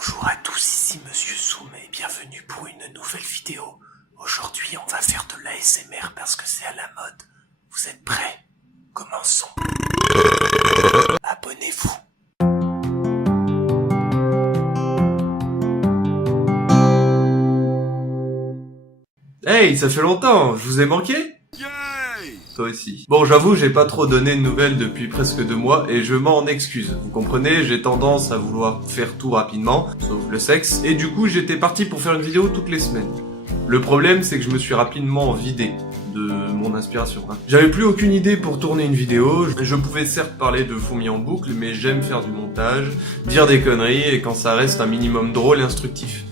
Bonjour à tous, ici Monsieur Zoom et bienvenue pour une nouvelle vidéo. Aujourd'hui on va faire de l'ASMR parce que c'est à la mode. Vous êtes prêts? Commençons. Abonnez-vous. Hey, ça fait longtemps, je vous ai manqué? Toi aussi. Bon, j'avoue, j'ai pas trop donné de nouvelles depuis presque 2 mois et je m'en excuse. Vous comprenez, j'ai tendance à vouloir faire tout rapidement, sauf le sexe, et du coup j'étais parti pour faire une vidéo toutes les semaines. Le problème, c'est que je me suis rapidement vidé de mon inspiration. J'avais plus aucune idée pour tourner une vidéo, je pouvais certes parler de fourmis en boucle, mais j'aime faire du montage, dire des conneries et quand ça reste un minimum drôle et instructif.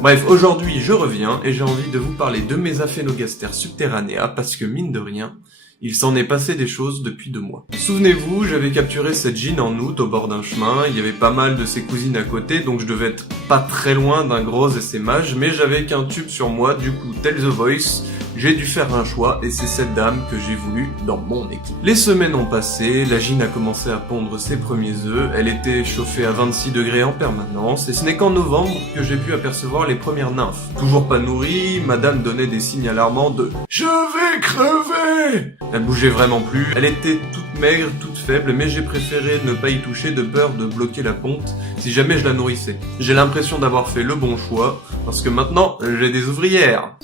Bref, aujourd'hui je reviens et j'ai envie de vous parler de mes Aphenogaster subterranea parce que mine de rien, il s'en est passé des choses depuis 2 mois. Souvenez-vous, j'avais capturé cette gine en août au bord d'un chemin, il y avait pas mal de ses cousines à côté, donc je devais être pas très loin d'un gros essaimage, mais j'avais qu'un tube sur moi, du coup, tel The Voice, j'ai dû faire un choix et c'est cette dame que j'ai voulu dans mon équipe. Les semaines ont passé, la gine a commencé à pondre ses premiers œufs, elle était chauffée à 26 degrés en permanence, et ce n'est qu'en novembre que j'ai pu apercevoir les premières nymphes. Toujours pas nourrie, madame donnait des signes alarmants de « Je vais crever !» Elle bougeait vraiment plus, elle était toute maigre, toute faible, mais j'ai préféré ne pas y toucher de peur de bloquer la ponte si jamais je la nourrissais. J'ai l'impression d'avoir fait le bon choix, parce que maintenant, j'ai des ouvrières.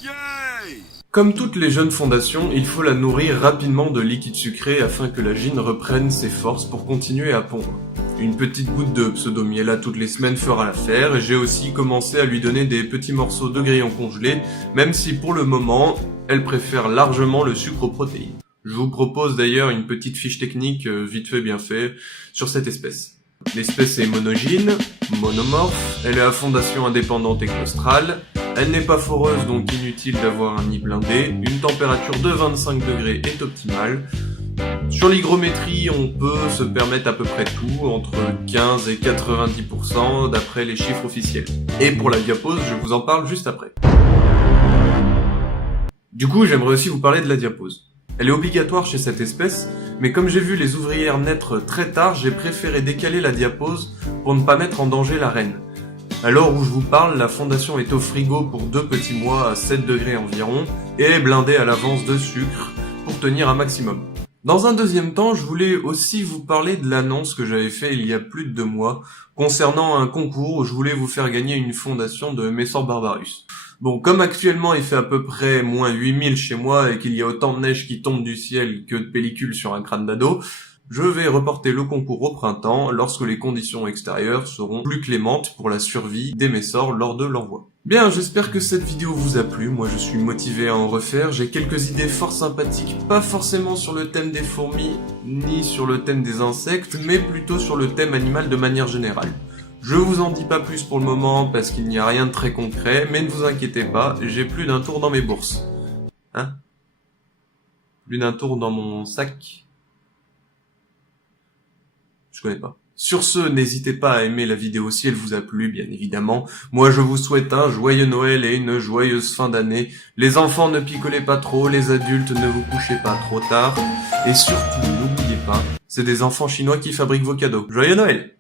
Comme toutes les jeunes fondations, il faut la nourrir rapidement de liquide sucré afin que la gine reprenne ses forces pour continuer à pondre. Une petite goutte de pseudomiella toutes les semaines fera l'affaire, et j'ai aussi commencé à lui donner des petits morceaux de grillons congelés, même si pour le moment, elle préfère largement le sucre aux protéines. Je vous propose d'ailleurs une petite fiche technique vite fait bien fait sur cette espèce. L'espèce est monogyne, monomorphe, elle est à fondation indépendante et claustrale, elle n'est pas foreuse donc inutile d'avoir un nid blindé, une température de 25 degrés est optimale. Sur l'hygrométrie, on peut se permettre à peu près tout, entre 15 et 90% d'après les chiffres officiels. Et pour la diapose, je vous en parle juste après. Du coup, j'aimerais aussi vous parler de la diapose. Elle est obligatoire chez cette espèce, mais comme j'ai vu les ouvrières naître très tard, j'ai préféré décaler la diapose pour ne pas mettre en danger la reine. À l'heure où je vous parle, la fondation est au frigo pour 2 petits mois à 7 degrés environ, et est blindée à l'avance de sucre pour tenir un maximum. Dans un deuxième temps, je voulais aussi vous parler de l'annonce que j'avais fait il y a plus de 2 mois, concernant un concours où je voulais vous faire gagner une fondation de Messor Barbarus. Bon, comme actuellement il fait à peu près moins 8000 chez moi et qu'il y a autant de neige qui tombe du ciel que de pellicules sur un crâne d'ado, je vais reporter le concours au printemps lorsque les conditions extérieures seront plus clémentes pour la survie des Messors lors de l'envoi. Bien, j'espère que cette vidéo vous a plu, moi je suis motivé à en refaire, j'ai quelques idées fort sympathiques, pas forcément sur le thème des fourmis, ni sur le thème des insectes, mais plutôt sur le thème animal de manière générale. Je vous en dis pas plus pour le moment parce qu'il n'y a rien de très concret, mais ne vous inquiétez pas, j'ai plus d'un tour dans mes bourses. Hein? Plus d'un tour dans mon sac? Je connais pas. Sur ce, n'hésitez pas à aimer la vidéo si elle vous a plu, bien évidemment. Moi, je vous souhaite un joyeux Noël et une joyeuse fin d'année. Les enfants, ne picolez pas trop, les adultes, ne vous couchez pas trop tard. Et surtout, n'oubliez pas, c'est des enfants chinois qui fabriquent vos cadeaux. Joyeux Noël!